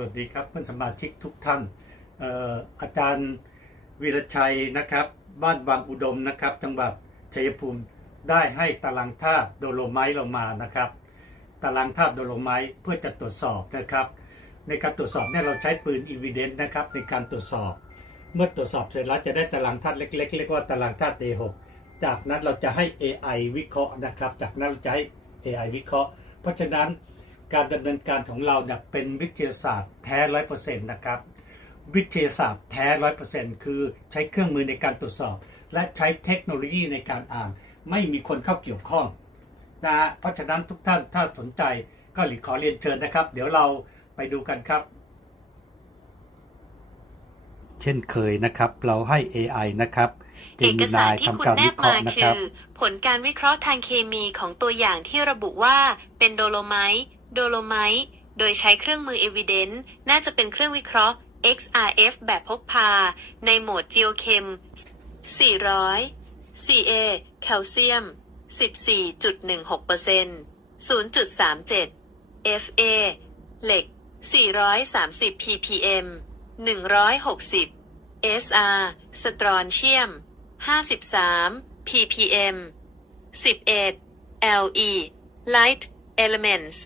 วัสดีครับเพื่อนสมาชิกทุกท่านอาจารย์วีรชัยนะครับ บ้านบางอุดมนะครับ จังหวัดชัยภูมิได้ให้ตารางธาตุโดโลไมต์เรามานะครับ ตารางธาตุโดโลไมต์เพื่อจะตรวจสอบนะครับ ในการตรวจสอบเนี่ยเราใช้ปืนอีวิเดนต์นะครับในการตรวจสอบ เมื่อตรวจสอบเสร็จแล้วจะได้ตารางธาตุเล็กๆเรียกว่าตารางธาตุ A6 จากนั้นเราจะให้ AI วิเคราะห์นะครับ จากนั้นเราจะให้ AI วิเคราะห์ เพราะฉะนั้น การดำเนินการของเราเนี่ยเป็นวิทยาศาสตร์แท้ร้อยเปอร์เซ็นต์นะครับ วิทยาศาสตร์แท้ร้อยเปอร์เซ็นต์คือใช้เครื่องมือในการตรวจสอบ และใช้เทคโนโลยีในการอ่าน ไม่มีคนเข้าเกี่ยวข้องนะฮะเพราะฉะนั้นทุกท่านถ้าสนใจก็หลีขอเรียนเชิญนะครับ เดี๋ยวเราไปดูกันครับ เช่นเคยนะครับ เราให้ AI นะครับเอกสารที่คุณแนบมาคืออผลการวิเคราะห์ทางเคมีของตัวอย่างที่ระบุว่าเป็นโดโลไมต์ โดโลไมต์โดยใช้เครื่องมือ Evidence น่าจะเป็นเครื่องวิเคราะห์ XRF แบบพกพา ในโหมด Geochem 400 Ca แคลเซียม 14.16% 0.37 Fa เหล็ก 430 ppm 160 SR สตรอนเชียม 53 ppm 11 Le light elements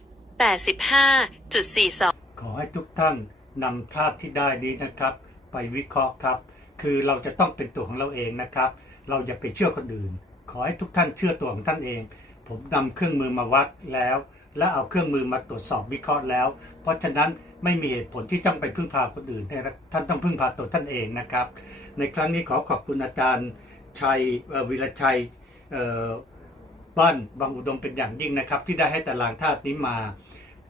85.42 ขอให้ทุกท่านนำธาตุที่ได้นี้นะครับ ไปวิเคราะห์ครับ คือเราจะต้องเป็นตัวของเราเองนะครับ เราอย่าไปเชื่อคนอื่น ขอให้ทุกท่านเชื่อตัวของท่านเอง ผมนำเครื่องมือมาวัดแล้ว และเอาเครื่องมือมาตรวจสอบวิเคราะห์แล้ว เพราะฉะนั้นไม่มีเหตุผลที่ต้องไปพึ่งพาคนอื่นท่านต้องพึ่งพาตัวท่านเองนะครับ ในครั้งนี้ขอขอบคุณอาจารย์ชัยวิรชัย บ้านบางอุดมเป็นอย่างยิ่งนะครับ ที่ได้ให้ตารางธาตุนี้มา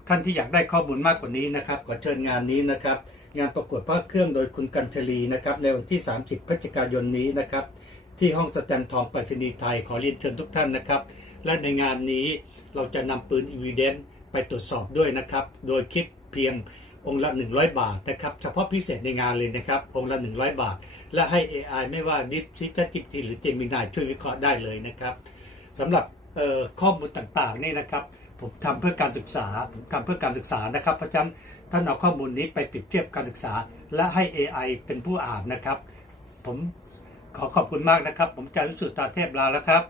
ท่านที่อยากได้ข้อมูลมากกว่านี้นะครับขอเชิญงานนี้นะครับ งานประกวดพระเครื่องโดยคุณกัญชลีนะครับในวันที่ 30พฤศจิกายนนี้นะครับ ที่ห้องสแตมทองปรษณีไทยขอเรียนเชิญทุกท่านนะครับ และในงานนี้เราจะนำปืนอีวีเดนไปตรวจสอบด้วยนะครับ โดยคิดเพียงองค์ละ 100 บาทนะครับ เฉพาะพิเศษในงานเลยนะครับ องค์ละ 100 บาท และให้ AI ไม่ว่า DeepSeek และ GPT หรือ Gemini ช่วยวิเคราะห์ได้เลยนะครับ สำหรับข้อมูลต่างๆนี่นะครับผมทำเพื่อการศึกษาผมทำเพื่อการศึกษานะครับเพราะฉะนั้นท่านเอาข้อมูลนี้ไปเปรียบเทียบการศึกษา และให้ AI เป็นผู้อ่านนะครับ ผมขอขอบคุณมากนะครับ ผมจารย์สุทธตาเทพลาแล้วครับ